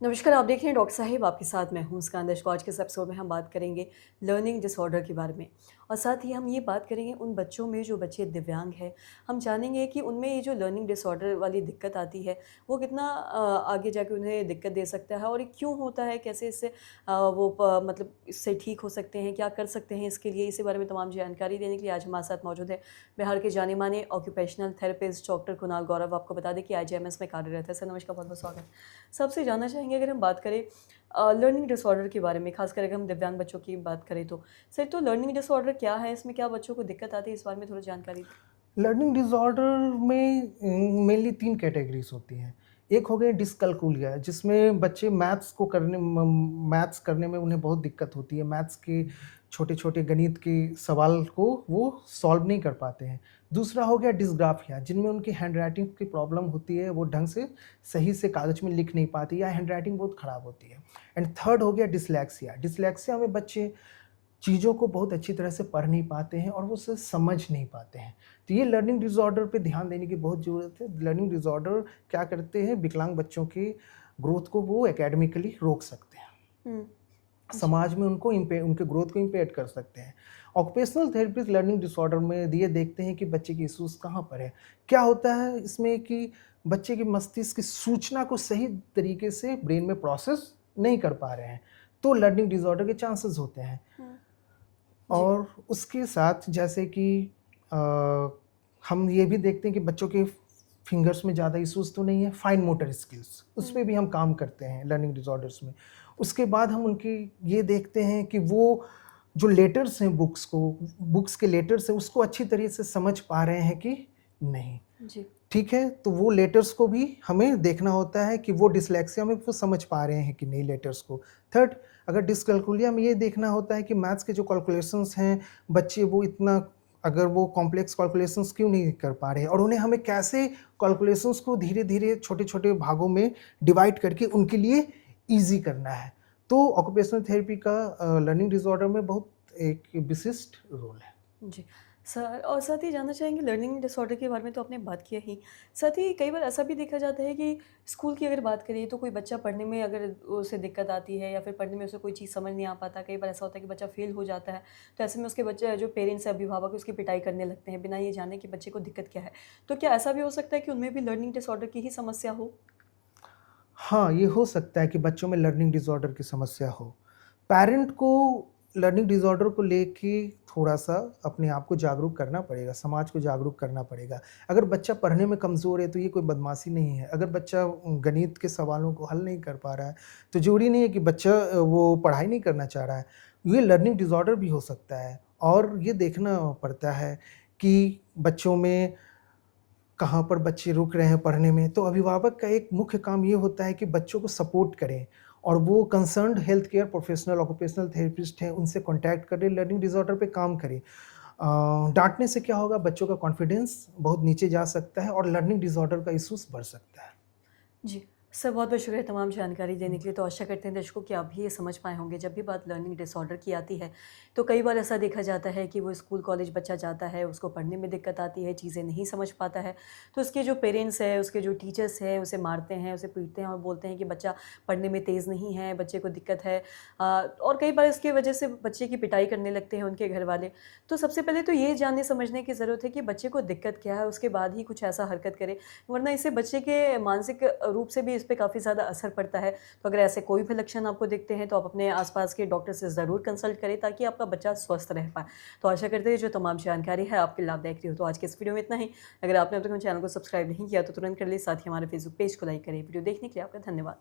नमस्कार, आप देख रहे हैं डॉक्टर साहिब, आपके साथ मैं हूँ मुस्कान दर्शकों। आज के इस एपिसोड में हम बात करेंगे लर्निंग डिसऑर्डर के बारे में और साथ ही हम ये बात करेंगे उन बच्चों में जो बच्चे दिव्यांग हैं। हम जानेंगे कि उनमें ये जो लर्निंग डिसऑर्डर वाली दिक्कत आती है, वो कितना आगे जाके उन्हें दिक्कत दे सकता है और ये क्यों होता है, कैसे इससे मतलब इससे ठीक हो सकते हैं, क्या कर सकते हैं इसके लिए। इसी बारे में तमाम जानकारी देने के लिए आज हमारे साथ मौजूद है बिहार के जाने-माने ऑक्यूपेशनल थेरेपिस्ट डॉक्टर कुणाल गौरव। आपको बता दें कि आईजीएमएस में कार्यरत है। सर नमस्कार, बहुत-बहुत स्वागत। सबसे जानना चाहेंगे अगर हम बात करें लर्निंग डिसऑर्डर के बारे में, खासकर अगर हम दिव्यांग बच्चों की बात करें तो। सर तो लर्निंग डिसऑर्डर क्या है? इसमें क्या बच्चों को दिक्कत आती है? इस बारे में थोड़ी जानकारी दें। लर्निंग डिसऑर्डर में मेनली 3 कैटेगरीज़ होती हैं। एक हो गया डिसकैलकुलिया जिसमें बच्चे मैथ्स करने में उन्हें बहुत दिक्कत होती है। मैथ्स के छोटे-छोटे गणित के सवाल को वो सॉल्व नहीं कर पाते हैं। दूसरा हो गया डिसग्राफिया जिनमें उनकी हैंडराइटिंग की प्रॉब्लम होती है, वो ढंग से सही से कागज़ में लिख नहीं पाते या हैंडराइटिंग बहुत ख़राब होती है। एंड थर्ड हो गया डिस्लेक्सिया। डिस्लेक्सिया में बच्चे चीज़ों को बहुत अच्छी तरह से पढ़ नहीं पाते हैं और वो उसे समझ नहीं पाते हैं। तो ये लर्निंग डिसऑर्डर पे ध्यान देने की बहुत ज़रूरत है। लर्निंग डिसऑर्डर क्या करते हैं, विकलांग बच्चों की ग्रोथ को वो एकेडमिकली रोक सकते हैं। हुँ, जी, समाज में उनके ग्रोथ को इम्पेयर कर सकते हैं। ऑक्यूपेशनल थेरेपिस्ट लर्निंग डिसऑर्डर में ये देखते हैं कि बच्चे की इश्यूज़ कहाँ पर है। क्या होता है इसमें कि बच्चे के मस्तिष्क की सूचना को सही तरीके से ब्रेन में प्रोसेस नहीं कर पा रहे हैं, तो लर्निंग डिसऑर्डर के चांसेस होते हैं। हुँ, जी, और उसके साथ जैसे कि अ, हम ये भी देखते हैं कि बच्चों के फिंगर्स में ज़्यादा इश्यूज़ तो नहीं है, फाइन मोटर स्किल्स, उस हुँ, पे भी हम काम करते हैं लर्निंग डिसऑर्डर्स में। उसके बाद हम उनकी ये देखते हैं कि वो जो लेटर्स हैं बुक्स के लेटर्स हैं, उसको अच्छी तरीके से समझ पा रहे हैं कि नहीं। जी, ठीक है? तो वो लेटर्स को भी हमें देखना होता है कि वो डिस्लेक्सिया में वो समझ पा रहे हैं कि नहीं लेटर्स को। थर्ड, अगर डिस्कैलकुलिया में ये देखना होता है कि मैथ्स के जो कैलकुलेशंस हैं, बच्चे वो इतना अगर वो कॉम्प्लेक्स कैलकुलेशंस क्यों नहीं कर पा रहे हैं और उन्हें हमें कैसे कैलकुलेशंस को धीरे-धीरे, छोटे-छोटे भागों में डिवाइड करके उनके लिए ईज़ी करना है। तो ऑक्यूपेशनल थेरेपी का लर्निंग डिसऑर्डर में बहुत एक विशिष्ट रोल है। जी। सर और साथ ही जानना चाहेंगे लर्निंग डिसऑर्डर के बारे में तो आपने बात किया ही। साथ ही कई बार ऐसा भी देखा जाता है कि स्कूल की अगर बात करें तो कोई बच्चा पढ़ने में अगर उसे दिक्कत आती है या फिर पढ़ने में उसे कोई चीज़ समझ नहीं आ पाता। कई बार ऐसा होता है कि बच्चा फ़ेल हो जाता है। तो ऐसे में उसके बच्चे जो पेरेंट्स हैं, अभिभावक हैं उसकी पिटाई करने लगते हैं बिना ये जाने कि बच्चे को दिक्कत क्या है। तो क्या ऐसा भी हो सकता है कि उनमें भी लर्निंग डिसऑर्डर की ही समस्या हो? हाँ, ये हो सकता है कि बच्चों में लर्निंग डिसऑर्डर की समस्या हो। पेरेंट को लर्निंग डिसऑर्डर को लेके थोड़ा-सा अपने आप को जागरूक करना पड़ेगा, समाज को जागरूक करना पड़ेगा। अगर बच्चा पढ़ने में कमज़ोर है, तो ये कोई बदमाशी नहीं है। अगर बच्चा गणित के सवालों को हल नहीं कर पा रहा है, तो ज़रूरी नहीं है कि बच्चा वो पढ़ाई नहीं करना चाह रहा है। ये लर्निंग डिसऑर्डर भी हो सकता है और ये देखना पड़ता है कि बच्चों में कहाँ पर बच्चे रुक रहे हैं पढ़ने में, तो अभिभावक का एक मुख्य काम ये होता है कि बच्चों को सपोर्ट करें और वो concerned health care professional, occupational therapist हैं, उनसे कॉन्टैक्ट करें, लर्निंग डिसऑर्डर पे काम करें। डाँटने से क्या होगा, बच्चों का कॉन्फिडेंस बहुत नीचे जा सकता है और लर्निंग डिसऑर्डर का इश्यूज़ बढ़ सकता है। जी। सर बहुत-बहुत शुक्रिया तमाम जानकारी देने के लिए। तो आशा करते हैं दर्शकों कि आप भी ये समझ पाए होंगे जब भी बात लर्निंग डिसऑर्डर की आती है, तो कई बार ऐसा देखा जाता है कि वो स्कूल कॉलेज बच्चा जाता है, उसको पढ़ने में दिक्कत आती है, चीज़ें नहीं समझ पाता है, तो उसके जो पेरेंट्स हैं, उसके जो टीचर्स हैं, उसे मारते हैं, उसे पीटते हैं और बोलते हैं कि बच्चा पढ़ने में तेज़ नहीं है, बच्चे को दिक्कत है। और कई बार इसकी वजह से बच्चे की पिटाई करने लगते हैं उनके घर वाले। तो सबसे पहले तो ये जानने समझने की ज़रूरत है कि बच्चे को दिक्कत क्या है, उसके बाद ही कुछ ऐसा हरकत करे, वरना इससे बच्चे के मानसिक रूप से भी इस पे काफ़ी ज़्यादा असर पड़ता है। तो अगर ऐसे कोई भी लक्षण आपको दिखते हैं तो आप अपने आस-पास के डॉक्टर से ज़रूर कंसल्ट करें ताकि आपका बच्चा स्वस्थ रह पाए। तो आशा करते हैं जो तमाम जानकारी है आपके लाभदायक रही हो। तो आज के इस वीडियो में इतना ही। अगर आपने अब तक हमारे चैनल को सब्सक्राइब नहीं किया तो तुरंत कर लें, साथ ही हमारे फेसबुक पेज को लाइक करें। वीडियो देखने के लिए आपका धन्यवाद।